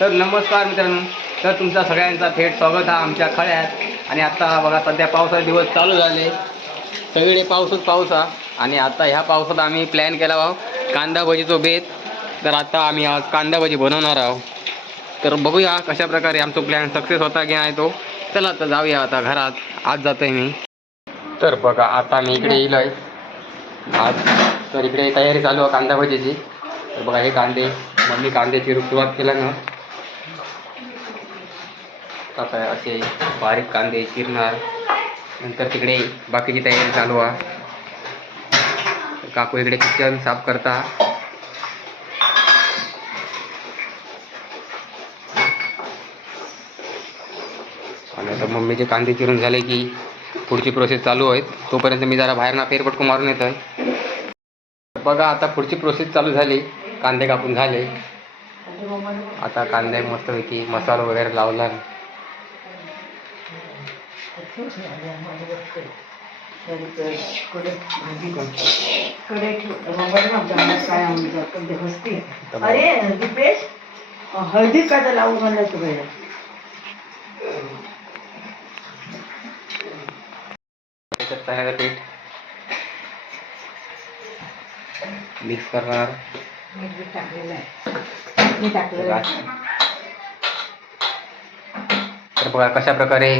तर नमस्कार मित्रांनो तर तुमचा सगळ्यांचा थेट स्वागत हा आमच्या खळ्यात. आणि आत्ता बघा सध्या पावसाचे दिवस चालू झाले. सगळे पाऊसच पाऊस हा आणि आता ह्या पावसात आम्ही प्लॅन केला आहोत कांदा भजीचं बेत. तर आता आम्ही आज कांदा भजी बनवणार आहोत. तर बघूया कशा प्रकारे आमचा प्लॅन सक्सेस होता की नाही तो. चला आता जाऊया आता घरात. आज जातोय मी. तर बघा आता मी इकडे येईल आहे आज तर इकडे तयारी चालू आहे कांदा भजीची. तर बघा हे कांदे मम्मी कांद्याची सुरुवात केल्यानं आता असे बारीक कांदे चिरणार. नंतर तिकडे बाकीची तयारी चालू आहे. काकू इकडे किचन साफ करता. आणि आता मम्मीचे कांदे चिरून झाले की पुढची प्रोसेस चालू आहे तोपर्यंत मी जरा बाहेर ना फेरपटकू मारून येतोय. आहे बघा आता पुढची प्रोसेस चालू झाली. कांदे कापून झाले. आता कांदे मस्तपैकी मसाला वगैरे लावला. अरे दीपेश हळदी का लावून म्हणलं तू बाहेर पीठ मिक्स करणार मी टाकलेलं आहे तर बघा कशा प्रकारे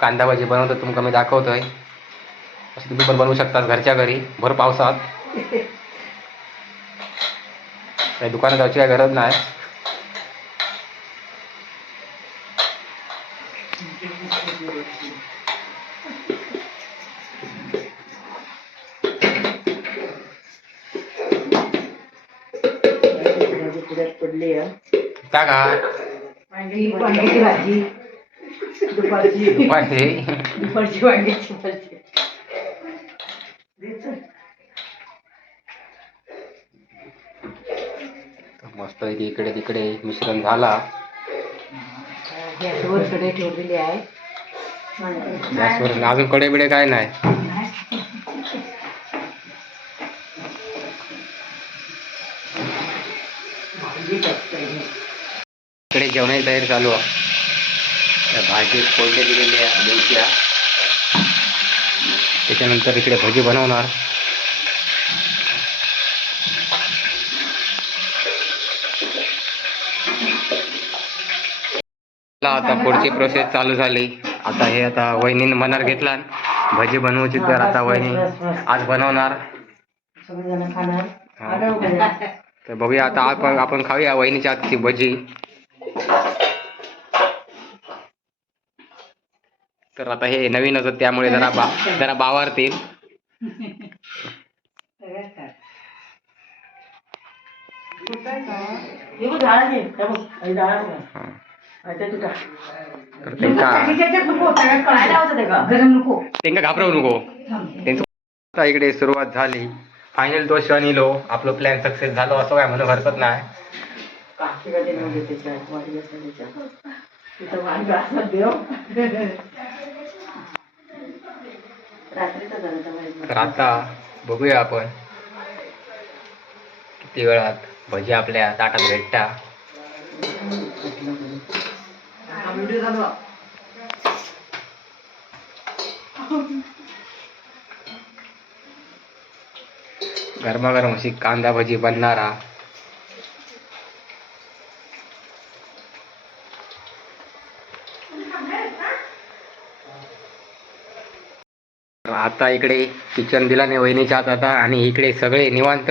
कांदा भाजी बनवतो तुमका मी दाखवतोय. असं तुम्ही पण बनवू शकता घरच्या घरी. भर पावसात. काही दुकानात जायची काही गरज नाही. पडली आहे. टाका. भाजी. दुपारची. दुपारची. वांग्याची भाजी? मस्त इकडे तिकडे मिश्रण झाला. गॅसवर कडे ठेवलेली आहे. गॅसवर अजून कडे बिडे काय नाही. इकडे जेवणाची तयारी चालू आहे. त्या भाजीत फोडणी दिलेली आहे द्यायच्या त्याच्यानंतर इकडे भजी बनवणार. आता पुढची प्रोसेस चालू झाली. आता हे आता वहिनीने मनार घेतला. भजी बनवायची तर आता वहिनी आज बनवणार. तर बघूया आता आपण आपण खाऊया वहिनीच्या हातची भजी. तर आता हे नवीन होतं त्यामुळे जरा बा जरा बावारतील. त्यांना त्यांका नको, घाबरवू नको. त्यांचं इकडे सुरुवात झाली. फायनल तो क्षण इलो आपलं प्लॅन सक्सेस झालो असं काय म्हणून हरकत नाही. तिथं देव. तर आता बघूया आपण किती वेळात भजी आपल्या ताटात भेटता. गरमागरम अशी कांदा भजी बनणारा तर आता इकडे किचन दिला नाही वहिनीच्या हात आता आणि इकडे सगळे निवांत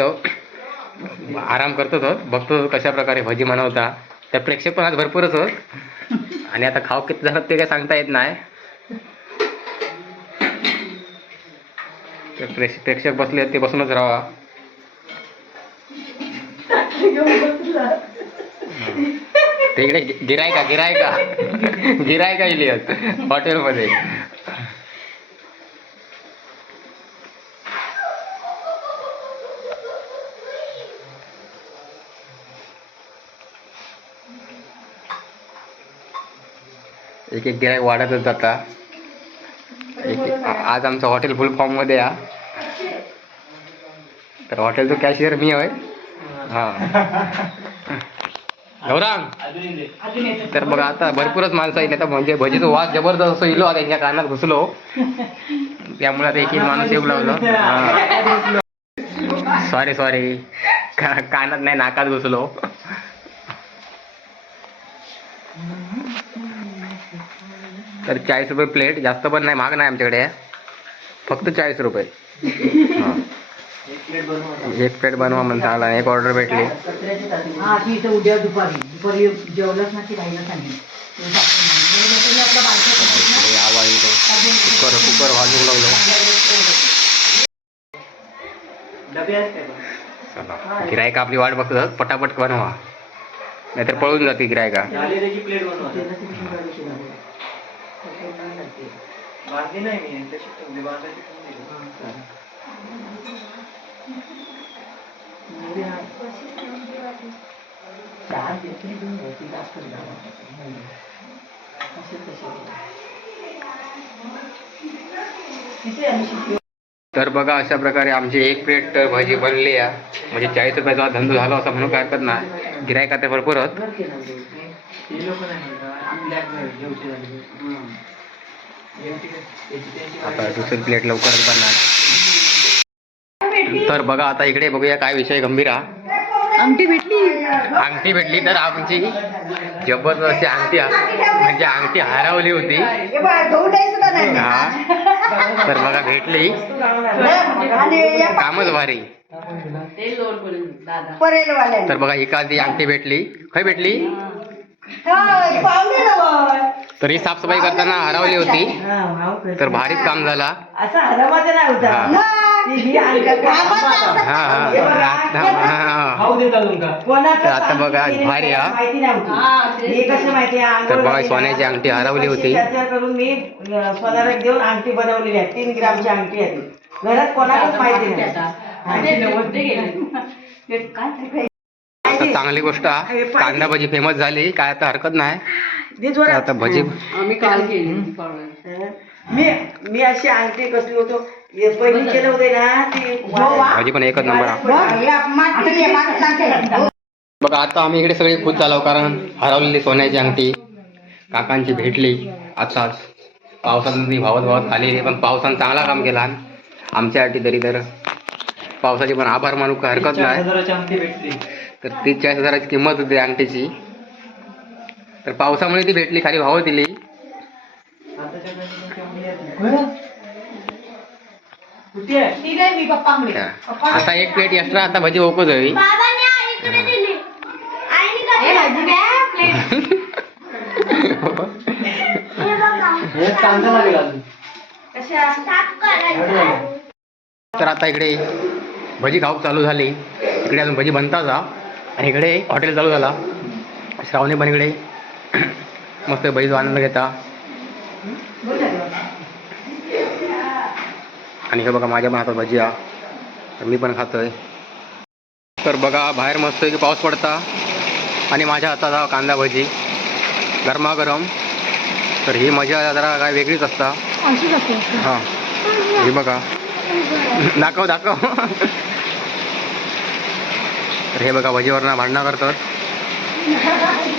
आराम करतो होत बघतो कशा प्रकारे भजी बनवता. त्या प्रेक्षक पण आज भरपूरच होत आणि आता खाऊ किती झालं ते काय सांगता येत नाही. प्रेक्ष- प्रेक्षक बसले आहेत, ते बसूनच राहा. ते इकडे गिराय का गिराय का गिराय का इलियत हॉटेलमध्ये. एक एक गिरायक वाढतच जाता. एक आज आमचं हॉटेल फुल फॉर्ममध्ये या. तर हॉटेलचं कॅशियर मी होय. हां. गौरांग. तर बघा आता भरपूरच माणसं येईल आता म्हणजे भजीचा वास जबरदस्त असं इलो त्यांच्या कानात घुसलो. त्यामुळे आता एक एक माणूस येऊ लागलो. सॉरी सॉरी कानात नाही नाकात घुसलो. तर चाळीस रुपये प्लेट. जास्त पण नाही महाग नाही आमच्याकडे. फक्त चाळीस रुपये. हा. एक प्लेट बनवा म्हणून सांगला एक ऑर्डर भेटली. उद्या दुपारी. दुपारी जेवलंच आवाज येतो. कुकर कुकर वाजवून लागलो चला. गिरायका आपली वाट बघतात पटापट बनवा. नाहीतर पळून जाते गिरायका नाही. हा. चहा घेतली तुम्ही होती जास्त. असे तर बघा अशा प्रकारे आमची एक प्लेट भजी बनली आहे म्हणजे चाळीस रुपयाचा धंदा झाला असं म्हणून काय हरकत नाही. गिरायका ते भरपूरच. घर जेवचे झाले हं. आता दुसरी प्लेट लवकरच बनणार. तर बघा आता इकडे बघूया काय विषय गंभीर हा. आमटी भेटली. अंगठी भेटली तर आमची जबरदस्त अंगठी म्हणजे अंगठी हरवली होती. हा तर बघा भेटली. कामच भारी. तर बघा ही ती अंगठी भेटली. खय भेटली? तर ही साफसफाई करताना हरवली होती. तर भारीच काम झाला. असं हरवायचं नाही होता. हा. ती ही अंगात- हा हा आता- हा. बघा, भारी हा. माहिती नव्हती हे कसं माहिती आहे? तर बघा, सोन्याची अंगठी हरवली होती. करून मी अं, सोनाला देऊन अंगठी बनवलेली आहे. तीन ग्रामची अंगठी आहे. घरात कोणालाच माहिती नाही. आता चांगली गोष्ट हा. कांदा भजी फेमस झाली. काय आता हरकत नाही. आता भजी आम्ही काल केली. मी मी अशी कसली होतो. पहिली केलं होते ना भजी पण एकच नंबर बघा आता आम्ही इकडे सगळे खुश झालो कारण हरवलेली सोन्याची अंगठी काकांची भेटली. आताच पावसानं ती भावत भावत आलेली. पण पावसानं चांगला काम केला. आमच्यासाठी तरी तर पावसाचे पण आभार मानू काय हरकत नाही. तर तीस चाळीस हजाराची किंमत होती अंगठीची. तर पावसामुळे ती भेटली खाली भाव दिली. आता एक प्लेट एक्स्ट्रा आता भजी ओकच हवी तर आता इकडे भजी खाऊक चालू झाली. इकडे अजून भजी बनताच हा. आणि इकडे हॉटेल चालू झाला. श्रावणी पण इकडे. मस्त भजीचा आनंद घेता. आणि हे बघा माझ्या पण हातात भजी हा तर मी पण खातोय. तर बघा बाहेर मस्त की पाऊस पडता. आणि माझ्या हातात हा कांदा भजी. गरमागरम. तर ही मजा जरा काय वेगळीच असता. हां. हे बघा. दाखव दाखव. तर हे बघा भजीवरनं भांडणं करतात.